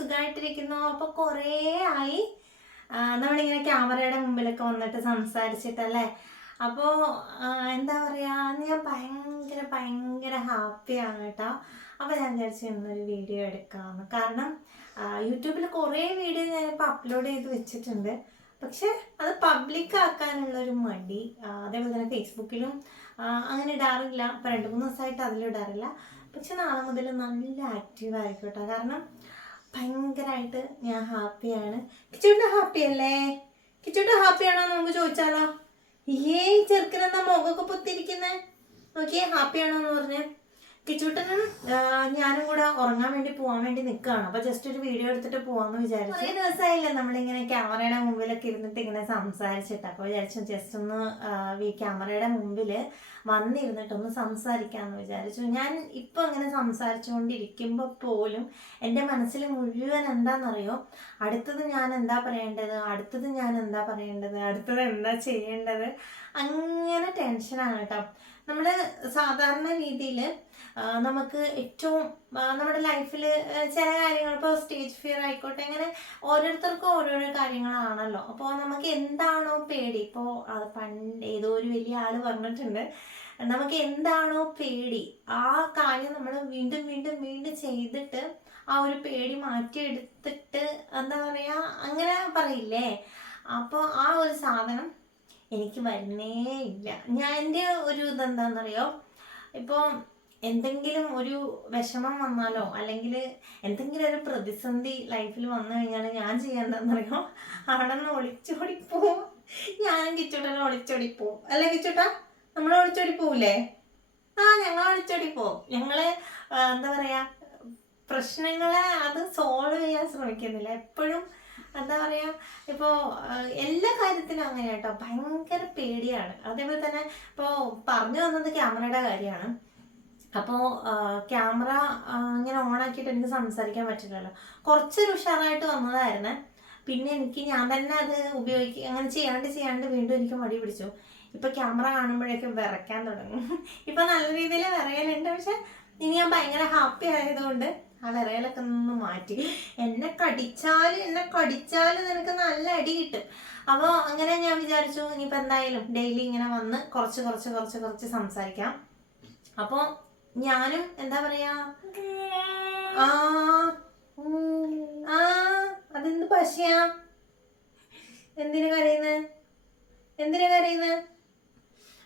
സുഖമായിട്ടിരിക്കുന്നു അപ്പൊ കുറേ ആയി. നമ്മളിങ്ങനെ ക്യാമറയുടെ മുമ്പിലൊക്കെ വന്നിട്ട് സംസാരിച്ചിട്ടല്ലേ? അപ്പോൾ എന്താ പറയാ ഞാൻ ഭയങ്കര ഭയങ്കര ഹാപ്പിയാണ് കേട്ടോ. അപ്പോൾ ഞാൻ വിചാരിച്ചു ഇന്നൊരു വീഡിയോ എടുക്കാമെന്ന് കാരണം യൂട്യൂബിൽ കുറേ വീഡിയോ ഞാനിപ്പോൾ അപ്ലോഡ് ചെയ്ത് വെച്ചിട്ടുണ്ട്. പക്ഷെ അത് പബ്ലിക് ആക്കാനുള്ള ഒരു മടി അതേപോലെ തന്നെ ഫേസ്ബുക്കിലും അങ്ങനെ ഇടാറില്ല. ഇപ്പം രണ്ട് മൂന്ന് ദിവസമായിട്ട് അതിലിടാറില്ല. പക്ഷെ നാളെ മുതൽ നല്ല ആക്റ്റീവ് ആയിക്കോട്ടെ. കാരണം ഭയങ്കരമായിട്ട് ഞാൻ ഹാപ്പിയാണ്. കിച്ചൂട്ട ഹാപ്പി അല്ലേ കിച്ചൂട്ട ഹാപ്പിയാണോ എന്ന് നമുക്ക് ചോദിച്ചാലോ? ഏ ചെറുക്കനെന്താ മുഖമൊക്കെ പൊത്തിരിക്കുന്നേ നോക്കിയേ ഹാപ്പിയാണോ എന്ന് പറഞ്ഞേ. കിച്ചൂട്ടനും ഞാനും കൂടെ ഉറങ്ങാൻ വേണ്ടി പോവാൻ വേണ്ടി നിൽക്കുകയാണ് അപ്പൊ ജസ്റ്റ് ഒരു വീഡിയോ എടുത്തിട്ട് പോവാന്ന് വിചാരിച്ചു. കുറേ ദിവസമായില്ലേ നമ്മളിങ്ങനെ ക്യാമറയുടെ മുമ്പിലൊക്കെ ഇരുന്നിട്ട് ഇങ്ങനെ സംസാരിച്ചിട്ട്. അപ്പൊ വിചാരിച്ചു ജസ്റ്റ് ഒന്ന് ഈ ക്യാമറയുടെ മുമ്പിൽ വന്നിരുന്നിട്ടൊന്ന് സംസാരിക്കാമെന്ന് വിചാരിച്ചു. ഞാൻ ഇപ്പം ഇങ്ങനെ സംസാരിച്ചുകൊണ്ടിരിക്കുമ്പോൾ പോലും എന്റെ മനസ്സിൽ മുഴുവൻ എന്താണെന്നറിയോ അടുത്തത് ഞാൻ എന്താ പറയേണ്ടത്? അടുത്തത് ഞാൻ എന്താ പറയേണ്ടത്? അടുത്തത് എന്താ ചെയ്യേണ്ടത്? അങ്ങനെ ടെൻഷനാണ് കേട്ടോ. നമ്മൾ സാധാരണ രീതിയിൽ നമുക്ക് ഏറ്റവും നമ്മുടെ ലൈഫിൽ ചില കാര്യങ്ങൾ ഇപ്പോൾ സ്റ്റേജ് ഫിയർ ആയിക്കോട്ടെ അങ്ങനെ ഓരോരുത്തർക്കും ഓരോരോ കാര്യങ്ങളാണല്ലോ. അപ്പോൾ നമുക്ക് എന്താണോ പേടി ഇപ്പോൾ പണ്ട് ഏതോ ഒരു വലിയ ആൾ പറഞ്ഞിട്ടുണ്ട് നമുക്ക് എന്താണോ പേടി ആ കാര്യം നമ്മൾ വീണ്ടും വീണ്ടും വീണ്ടും ചെയ്തിട്ട് ആ ഒരു പേടി മാറ്റിയെടുത്തിട്ട് എന്താ പറയുക അങ്ങനെ പറയില്ലേ? അപ്പോൾ ആ ഒരു സാധനം എനിക്ക് വരുന്നേ ഇല്ല. ഞാൻ എന്റെ ഒരു ഇതെന്താണെന്നറിയോ ഇപ്പോൾ എന്തെങ്കിലും ഒരു വിഷമം വന്നാലോ അല്ലെങ്കിൽ എന്തെങ്കിലും ഒരു പ്രതിസന്ധി ലൈഫിൽ വന്നു കഴിഞ്ഞാൽ ഞാൻ ചെയ്യേണ്ടതെന്നറിയോ? അവിടെ നിന്ന് ഒളിച്ചോടിപ്പോവും. ഞാൻ കിച്ചൂട്ടനെ ഒളിച്ചോടിപ്പോവും. അല്ലെ കിച്ചൂട്ട? നമ്മൾ ഒളിച്ചോടിപ്പോവില്ലേ ആ ഞങ്ങൾ ഒളിച്ചോടിപ്പോവും. ഞങ്ങൾ ഞങ്ങൾ എന്താ പറയാ പ്രശ്നങ്ങളെ അത് സോൾവ് ചെയ്യാൻ ശ്രമിക്കുന്നില്ല. എപ്പോഴും എന്താ പറയാ ഇപ്പോ എല്ലാ കാര്യത്തിനും അങ്ങനെ കേട്ടോ ഭയങ്കര പേടിയാണ്. അതേപോലെ തന്നെ ഇപ്പോ പറഞ്ഞു വന്നത് ക്യാമറയുടെ കാര്യമാണ്. അപ്പോൾ ക്യാമറ ഇങ്ങനെ ഓൺ ആക്കിയിട്ട് എനിക്ക് സംസാരിക്കാൻ പറ്റില്ലല്ലോ. കുറച്ചൊരു ഉഷാറായിട്ട് വന്നതായിരുന്നേ. പിന്നെ എനിക്ക് ഞാൻ തന്നെ അത് ഉപയോഗിക്കുക അങ്ങനെ ചെയ്യാണ്ട് ചെയ്യാണ്ട് വീണ്ടും എനിക്ക് മടി പിടിച്ചു. ഇപ്പൊ ക്യാമറ കാണുമ്പോഴേക്കും വിറയ്ക്കാൻ തുടങ്ങും. ഇപ്പൊ നല്ല രീതിയിൽ വിറയലുണ്ട്. പക്ഷെ ഇനി ഞാൻ ഭയങ്കര ഹാപ്പി ആയതുകൊണ്ട് ആ വിറയലൊക്കെ നിന്ന് മാറ്റി. എന്നെ കടിച്ചാൽ എന്നെ കടിച്ചാൽ നിനക്ക് നല്ല അടി കിട്ടും. അപ്പോൾ അങ്ങനെ ഞാൻ വിചാരിച്ചു ഇനിയിപ്പോൾ എന്തായാലും ഡെയിലി ഇങ്ങനെ വന്ന് കുറച്ച് കുറച്ച് കുറച്ച് കുറച്ച് സംസാരിക്കാം. അപ്പോൾ ഞാനും എന്താ പറയാ? ആ ആ അതെന്ത് പശയാ? എന്തിനു കരയുന്നത് എന്തിനു കരയുന്നത്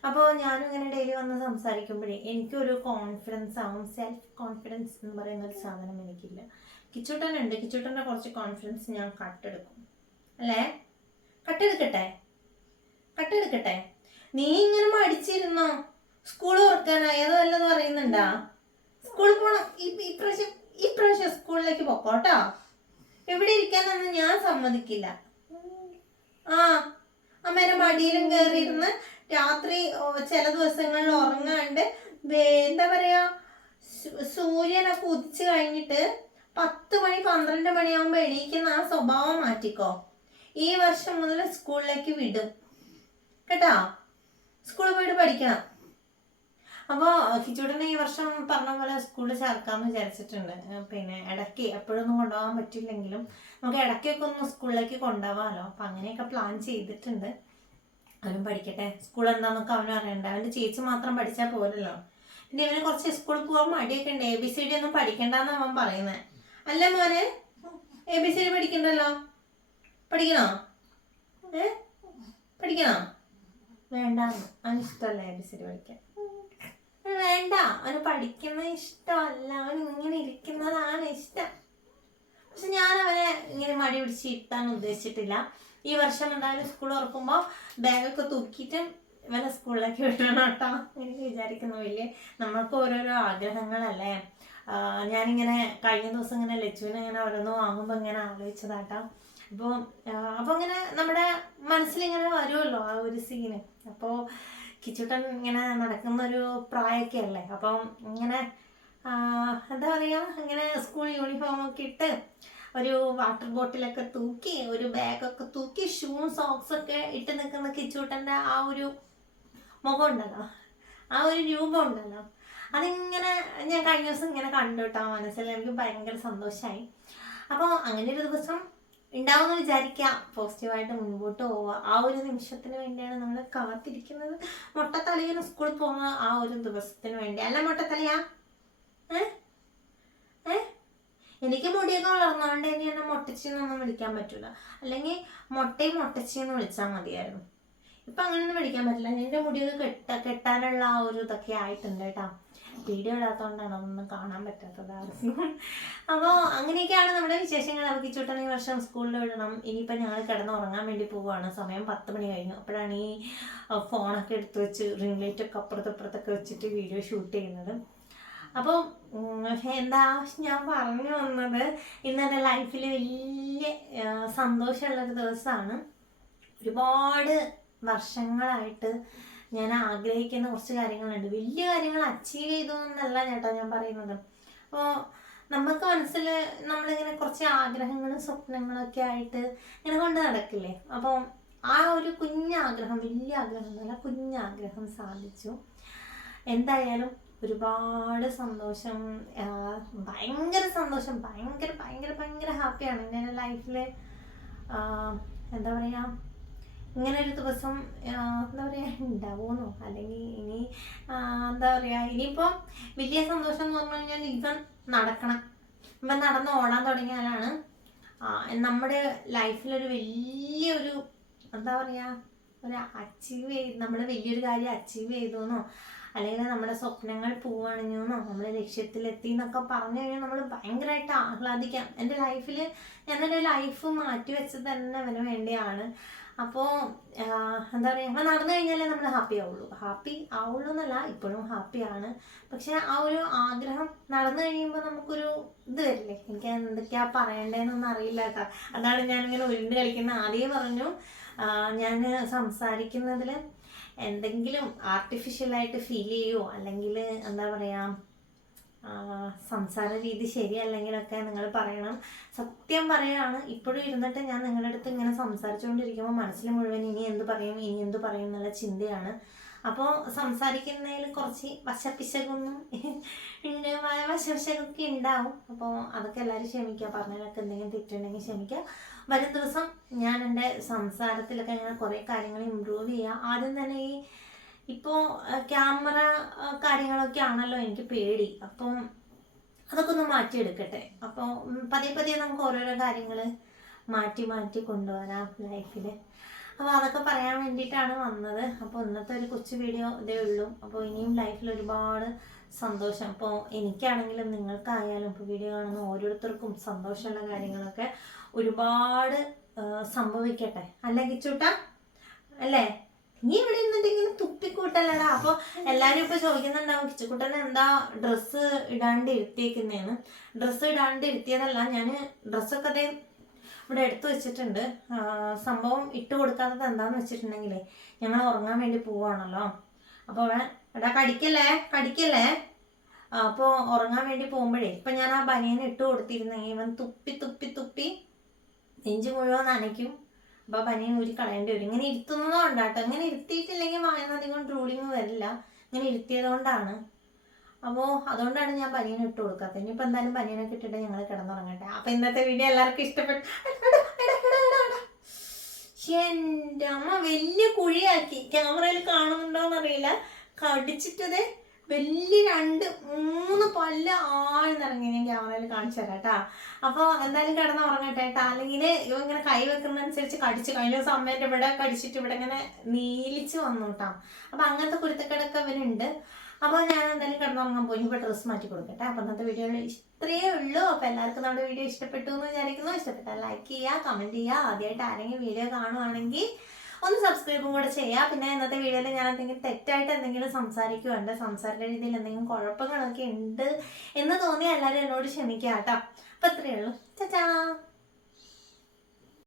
അപ്പോൾ ഞാനും ഇങ്ങനെ ഡെയിലി വന്ന് സംസാരിക്കുമ്പോഴേ എനിക്കൊരു കോൺഫിഡൻസ് ആവും. സെൽഫ് കോൺഫിഡൻസ് എന്ന് പറയുന്ന ഒരു സാധനം എനിക്കില്ല. കിച്ചൂട്ടനുണ്ട്. കിച്ചൂട്ടന്റെ കുറച്ച് കോൺഫിഡൻസ് ഞാൻ കട്ടെടുക്കും. അല്ലേ? കട്ടെടുക്കട്ടെ? കട്ടെടുക്കട്ടെ? നീ ഇങ്ങനെ മടിച്ചിരുന്നോ? സ്കൂൾ തുറക്കാനായി? അത് വല്ലതും അറിയുന്നുണ്ടാ? സ്കൂളിൽ പോണം. ഈ ഈ പ്രാവശ്യം ഈ പ്രാവശ്യം സ്കൂളിലേക്ക് പൊക്കോട്ടോ. എവിടെ ഇരിക്കാനൊന്നും ഞാൻ സമ്മതിക്കില്ല. ആ അമ്മേരെ മടിയിലും കയറിയിരുന്ന് രാത്രി ചില ദിവസങ്ങളിൽ ഉറങ്ങാണ്ട് എന്താ പറയാ സൂര്യനൊക്കെ ഉദിച്ചു കഴിഞ്ഞിട്ട് പത്ത് മണി പന്ത്രണ്ട് മണിയാകുമ്പോ എണീക്കുന്ന ആ സ്വഭാവം മാറ്റിക്കോ. ഈ വർഷം മുതൽ സ്കൂളിലേക്ക് വിടും. കേട്ടാ? സ്കൂളിൽ പോയിട്ട് പഠിക്കണം. അപ്പോൾ കിച്ചുടനെ ഈ വർഷം പറഞ്ഞ പോലെ സ്കൂളിൽ ചേർക്കാമെന്ന് വിചാരിച്ചിട്ടുണ്ട്. പിന്നെ ഇടയ്ക്ക് എപ്പോഴൊന്നും കൊണ്ടുപോകാൻ പറ്റില്ലെങ്കിലും നമുക്ക് ഇടയ്ക്കൊക്കെ ഒന്ന് സ്കൂളിലേക്ക് കൊണ്ടുപോകാമല്ലോ അപ്പം അങ്ങനെയൊക്കെ പ്ലാൻ ചെയ്തിട്ടുണ്ട്. അവനും പഠിക്കട്ടെ. സ്കൂൾ എന്താന്നൊക്കെ അവനും അറിയണ്ട. അവന്റെ ചേച്ചി മാത്രം പഠിച്ചാൽ പോരല്ലോ. പിന്നെ ഇവന് കുറച്ച് സ്കൂളിൽ പോകാൻ മടിയൊക്കെ ഉണ്ട്. എ ബി സി ഡി ഒന്നും പഠിക്കണ്ടെന്ന് അവൻ പറയുന്നത് അല്ല മോനെ എ ബി സി ഡി പഠിക്കണ്ടല്ലോ? പഠിക്കണോ? ഏ? പഠിക്കണോ? വേണ്ട അവന് ഇഷ്ടമല്ല എ ബി സി ഡി പഠിക്കാൻ. വേണ്ട. അവന് പഠിക്കുന്ന ഇഷ്ടമല്ല. അവൻ ഇങ്ങനെ ഇരിക്കുന്നതാണ് ഇഷ്ടം. പക്ഷെ ഞാൻ അവനെ ഇങ്ങനെ മടി പിടിച്ച് ഇട്ടാൻ ഉദ്ദേശിച്ചിട്ടില്ല. ഈ വർഷം എന്തായാലും സ്കൂൾ തുറക്കുമ്പോൾ ബാഗൊക്കെ തൂക്കിയിട്ട് ഇവനെ സ്കൂളിലേക്ക് വിടണം കേട്ടോ. എനിക്ക് വിചാരിക്കുന്നു വലിയ നമ്മൾക്ക് ഓരോരോ ആഗ്രഹങ്ങളല്ലേ. ഞാനിങ്ങനെ കഴിഞ്ഞ ദിവസം ഇങ്ങനെ ലച്ചുവിനെ ഇങ്ങനെ ഓരോന്ന് വാങ്ങുമ്പോൾ ഇങ്ങനെ ആലോചിച്ചതാട്ടോ അപ്പോൾ അപ്പോൾ ഇങ്ങനെ നമ്മുടെ മനസ്സിലിങ്ങനെ വരുമല്ലോ ആ ഒരു സീന് അപ്പോൾ കിച്ചുട്ടൻ ഇങ്ങനെ നടക്കുന്ന ഒരു പ്രായമൊക്കെ അല്ലേ അപ്പം ഇങ്ങനെ എന്താ പറയുക ഇങ്ങനെ സ്കൂൾ യൂണിഫോം ഒക്കെ ഇട്ട് ഒരു വാട്ടർ ബോട്ടിലൊക്കെ തൂക്കി ഒരു ബാഗൊക്കെ തൂക്കി ഷൂവും സോക്സ് ഒക്കെ ഇട്ട് നിൽക്കുന്ന കിച്ചൂട്ടന്റെ ആ ഒരു മുഖം ഉണ്ടല്ലോ. ആ ഒരു രൂപം ഉണ്ടല്ലോ. അതിങ്ങനെ ഞാൻ കഴിഞ്ഞ ദിവസം ഇങ്ങനെ കണ്ടു കേട്ടോ മനസ്സിൽ. എനിക്ക് ഭയങ്കര സന്തോഷമായി അപ്പോൾ അങ്ങനെ ഒരു ദിവസം ഉണ്ടാവുമെന്ന് വിചാരിക്കാം പോസിറ്റീവായിട്ട് മുൻപോട്ട് പോവുക. ആ ഒരു നിമിഷത്തിന് വേണ്ടിയാണ് നമ്മൾ കാത്തിരിക്കുന്നത്. മുട്ടത്തലയിന് സ്കൂളിൽ പോകുന്ന ആ ഒരു ദിവസത്തിന് വേണ്ടി. അല്ല മുട്ടത്തലയാ? ഏ ഏ? എനിക്ക് മുടിയൊക്കെ വളർന്നുകൊണ്ട് ഇനി എന്നെ മൊട്ടച്ചിന്നൊന്നും വിളിക്കാൻ പറ്റില്ല അല്ലെങ്കിൽ മുട്ടയും മുട്ടച്ചിന്ന് വിളിച്ചാൽ മതിയായിരുന്നു. ഇപ്പൊ അങ്ങനെയൊന്നും വിളിക്കാൻ പറ്റില്ല. എന്റെ മുടിയൊക്കെ കെട്ട കെട്ടാനുള്ള ആ ഒരു ഇതൊക്കെ ആയിട്ടുണ്ട് കേട്ടോ. വീഡിയോ ഇടാത്തതുകൊണ്ടാണ് അതൊന്നും കാണാൻ പറ്റാത്തത് അപ്പോൾ അങ്ങനെയൊക്കെയാണ് നമ്മുടെ വിശേഷങ്ങൾ. അവർക്ക് ചുട്ടണ വർഷം സ്കൂളിൽ വിടണം. ഇനിയിപ്പോൾ ഞങ്ങൾ കിടന്ന് ഉറങ്ങാൻ വേണ്ടി പോവുകയാണ് സമയം പത്ത് മണി കഴിഞ്ഞു. അപ്പോഴാണ് ഈ ഫോണൊക്കെ എടുത്ത് വെച്ച് റിംഗ് ലൈറ്റൊക്കെ അപ്പുറത്തപ്പുറത്തൊക്കെ വെച്ചിട്ട് വീഡിയോ ഷൂട്ട് ചെയ്യുന്നത്. അപ്പോൾ ഉം, എന്താ ഞാൻ പറഞ്ഞു വന്നത് ഇന്ന് എന്റെ ലൈഫിൽ വലിയ സന്തോഷമുള്ളൊരു ദിവസമാണ് ഒരുപാട് വർഷങ്ങളായിട്ട് ഞാൻ ആഗ്രഹിക്കുന്ന കുറച്ച് കാര്യങ്ങളുണ്ട്. വലിയ കാര്യങ്ങൾ അച്ചീവ് ചെയ്തു എന്നല്ല ചേട്ടാ ഞാൻ പറയുന്നത്. അപ്പോൾ നമുക്ക് മനസ്സിൽ നമ്മളിങ്ങനെ കുറച്ച് ആഗ്രഹങ്ങളും സ്വപ്നങ്ങളൊക്കെ ആയിട്ട് ഇങ്ങനെ കൊണ്ട് നടക്കില്ലേ? അപ്പോൾ ആ ഒരു കുഞ്ഞാഗ്രഹം വലിയ ആഗ്രഹം എന്നല്ല കുഞ്ഞാഗ്രഹം സാധിച്ചു. എന്തായാലും ഒരുപാട് സന്തോഷം ഭയങ്കര സന്തോഷം ഭയങ്കര ഭയങ്കര ഭയങ്കര ഹാപ്പിയാണ് എന്റെ ലൈഫിൽ എന്താ പറയുക ഇങ്ങനെ ഒരു ദിവസം എന്താ പറയുക ഉണ്ടാവുമെന്നോ അല്ലെങ്കിൽ ഇനി എന്താ പറയുക ഇനിയിപ്പോൾ വലിയ സന്തോഷം എന്ന് പറഞ്ഞു കഴിഞ്ഞാൽ ഇവൻ നടക്കണം. ഇവൻ നടന്ന് ഓടാൻ തുടങ്ങിയാലാണ് നമ്മുടെ ലൈഫിലൊരു വലിയൊരു എന്താ പറയുക ഒരു അച്ചീവ് ചെയ്ത് നമ്മൾ വലിയൊരു കാര്യം അച്ചീവ് ചെയ്തു എന്നോ അല്ലെങ്കിൽ നമ്മുടെ സ്വപ്നങ്ങൾ പൂവണിഞ്ഞു എന്നോ നമ്മൾ ലക്ഷ്യത്തിലെത്തി എന്നൊക്കെ പറഞ്ഞു കഴിഞ്ഞാൽ നമ്മൾ ഭയങ്കരമായിട്ട് ആഹ്ലാദിക്കാം. എന്റെ ലൈഫിൽ ഞാൻ എന്റെ ലൈഫ് മാറ്റി വെച്ചത് തന്നെ അവന് വേണ്ടിയാണ്. അപ്പോൾ എന്താ പറയുക നമ്മൾ നടന്നു കഴിഞ്ഞാലേ നമ്മൾ ഹാപ്പി ആവുള്ളൂ. ഹാപ്പി ആവുള്ളൂ എന്നല്ല ഇപ്പോഴും ഹാപ്പിയാണ് പക്ഷേ ആ ഒരു ആഗ്രഹം നടന്നു കഴിയുമ്പോൾ നമുക്കൊരു ഇത് വരില്ലേ? എനിക്ക് എന്തൊക്കെയാ പറയണ്ടേന്നൊന്നും അറിയില്ല കേട്ടോ. അതാണ് ഞാനിങ്ങനെ ഉരുണ്ട് കളിക്കുന്ന. ആദ്യം പറഞ്ഞു ഞാൻ സംസാരിക്കുന്നതിൽ എന്തെങ്കിലും ആർട്ടിഫിഷ്യലായിട്ട് ഫീൽ ചെയ്യുമോ അല്ലെങ്കിൽ എന്താ പറയുക സംസാര രീതി ശരിയല്ലെങ്കിലൊക്കെ നിങ്ങൾ പറയണം. സത്യം പറയാണ്. ഇപ്പോഴും ഇരുന്നിട്ട് ഞാൻ നിങ്ങളുടെ അടുത്ത് ഇങ്ങനെ സംസാരിച്ചുകൊണ്ടിരിക്കുമ്പോൾ മനസ്സിൽ മുഴുവൻ ഇനി എന്ത് പറയും ഇനി എന്ത് പറയും എന്നുള്ള ചിന്തയാണ്. അപ്പോൾ സംസാരിക്കുന്നതിൽ കുറച്ച് വശപ്പിശകൊന്നും ഉണ്ട് വശപ്പിശകൊക്കെ ഉണ്ടാവും. അപ്പോൾ അതൊക്കെ എല്ലാവരും ക്ഷമിക്കുക. പറഞ്ഞതിനൊക്കെ എന്തെങ്കിലും തെറ്റുണ്ടെങ്കിൽ ക്ഷമിക്കുക. വരും ദിവസം ഞാൻ എന്റെ സംസാരത്തിലൊക്കെ ഇങ്ങനെ കുറേ കാര്യങ്ങൾ ഇമ്പ്രൂവ് ചെയ്യുക ആദ്യം തന്നെ ഈ ഇപ്പോൾ ക്യാമറ കാര്യങ്ങളൊക്കെ ആണല്ലോ എനിക്ക് പേടി. അപ്പം അതൊക്കെ ഒന്ന് മാറ്റിയെടുക്കട്ടെ. അപ്പോൾ പതിയെ പതിയെ നമുക്ക് ഓരോരോ കാര്യങ്ങൾ മാറ്റി മാറ്റി കൊണ്ടുവരാം ലൈഫിൽ അപ്പോൾ അതൊക്കെ പറയാൻ വേണ്ടിയിട്ടാണ് വന്നത്. അപ്പോൾ ഇന്നത്തെ ഒരു കൊച്ചു വീഡിയോ ഇതേ ഉള്ളൂ. അപ്പോൾ ഇനിയും ലൈഫിൽ ഒരുപാട് സന്തോഷം. അപ്പോൾ എനിക്കാണെങ്കിലും നിങ്ങൾക്കായാലും ഇപ്പോൾ വീഡിയോ കാണുന്ന ഓരോരുത്തർക്കും സന്തോഷമുള്ള കാര്യങ്ങളൊക്കെ ഒരുപാട് സംഭവിക്കട്ടെ. അല്ലേ കിച്ചൂട്ട? അല്ലേ? നീ ഇവിടെ നിന്നിട്ട് ഇങ്ങനെ തുപ്പിക്കൂട്ടല്ലടാ. അപ്പൊ എല്ലാരും ഇപ്പൊ ചോദിക്കുന്നുണ്ടാവും കിച്ചുക്കുട്ടൻ എന്താ ഡ്രസ്സ് ഇടാണ്ട് ഇരുത്തിയേക്കുന്നേന്ന് ഡ്രസ്സ് ഇടാണ്ട് ഇരുത്തിയതല്ല ഞാൻ ഡ്രസ്സൊക്കെ അതേ ഇവിടെ എടുത്തു വെച്ചിട്ടുണ്ട്. സംഭവം ഇട്ട് കൊടുക്കാത്തത് എന്താന്ന് വെച്ചിട്ടുണ്ടെങ്കിലേ ഞങ്ങൾ ഉറങ്ങാൻ വേണ്ടി പോവാണല്ലോ. അപ്പോൾ അവൻ എടാ കടിക്കല്ലേ? കടിക്കല്ലേ? അപ്പോൾ ഉറങ്ങാൻ വേണ്ടി പോകുമ്പോഴേ ഇപ്പൊ ഞാൻ ആ ബനിയൻ ഇട്ട് കൊടുത്തിരുന്നെങ്കിൽ ഇവൻ തുപ്പി തുപ്പി തുപ്പി നെഞ്ച് മുഴുവൻ നനയ്ക്കും. അപ്പൊ ബനിയൻ ഊരി കളയേണ്ടി വരും. ഇങ്ങനെ ഇരുത്തുന്നതോ ഉണ്ടാട്ടോ ഇങ്ങനെ ഇരുത്തിയിട്ടില്ലെങ്കിൽ വായന അധികം ട്രൂളിങ് വരില്ല. ഇങ്ങനെ ഇരുത്തിയത് കൊണ്ടാണ് അപ്പോൾ അതുകൊണ്ടാണ് ഞാൻ ബനിയൻ ഇട്ട് കൊടുക്കാത്തത്. ഇനിയിപ്പോൾ എന്തായാലും ബനിയനൊക്കെ ഇട്ടിട്ട് ഞങ്ങൾ കിടന്നുറങ്ങട്ടെ. അപ്പോൾ ഇന്നത്തെ വീഡിയോ എല്ലാവർക്കും ഇഷ്ടപ്പെട്ടു. എന്റെ അമ്മ വലിയ കുഴിയാക്കി. ക്യാമറയിൽ കാണുന്നുണ്ടോന്ന് അറിയില്ല കടിച്ചിട്ടത് വലിയ രണ്ട് മൂന്ന് പല്ല് ആഴ്ന്നിറങ്ങി ഞാൻ ക്യാമറയിൽ കാണിച്ചു തരാം കേട്ടാ. അപ്പോൾ എന്തായാലും കിടന്ന് ഉറങ്ങട്ടെ കേട്ടാ. അല്ലെങ്കിൽ ഇവ ഇങ്ങനെ കൈ വെക്കുന്നതനുസരിച്ച് കടിച്ചു കഴിഞ്ഞ ദിവസം അമ്മേന്റെ ഇവിടെ കടിച്ചിട്ട് ഇവിടെ ഇങ്ങനെ നീലിച്ച് വന്നു കേട്ടോ. അപ്പൊ അങ്ങനത്തെ കുരുത്തക്കേടൊക്കെ ഇവരുണ്ട് അപ്പോൾ ഞാൻ എന്തായാലും കിടന്നുറങ്ങാൻ പോയി. ഇപ്പോൾ ഡ്രസ്സ് മാറ്റി കൊടുക്കട്ടെ. അപ്പോൾ ഇന്നത്തെ വീഡിയോയിൽ ഇത്രയേ ഉള്ളൂ. അപ്പോൾ എല്ലാവർക്കും നമ്മുടെ വീഡിയോ ഇഷ്ടപ്പെട്ടു എന്ന് വിചാരിക്കുന്നു. ഇഷ്ടപ്പെട്ടാൽ ലൈക്ക് ചെയ്യുക കമന്റ് ചെയ്യുക. ആദ്യമായിട്ട് ആരെങ്കിലും വീഡിയോ കാണുവാണെങ്കിൽ ഒന്ന് സബ്സ്ക്രൈബും കൂടെ ചെയ്യുക പിന്നെ ഇന്നത്തെ വീഡിയോയിൽ ഞാൻ എന്തെങ്കിലും തെറ്റായിട്ട് എന്തെങ്കിലും സംസാരിക്കുന്നുണ്ട് സംസാര രീതിയിൽ എന്തെങ്കിലും കുഴപ്പങ്ങളൊക്കെ ഉണ്ട് എന്ന് തോന്നി എല്ലാവരും എന്നോട് ക്ഷമിക്കുക കേട്ടോ അപ്പം ഇത്രയേ ഉള്ളൂ. ചാ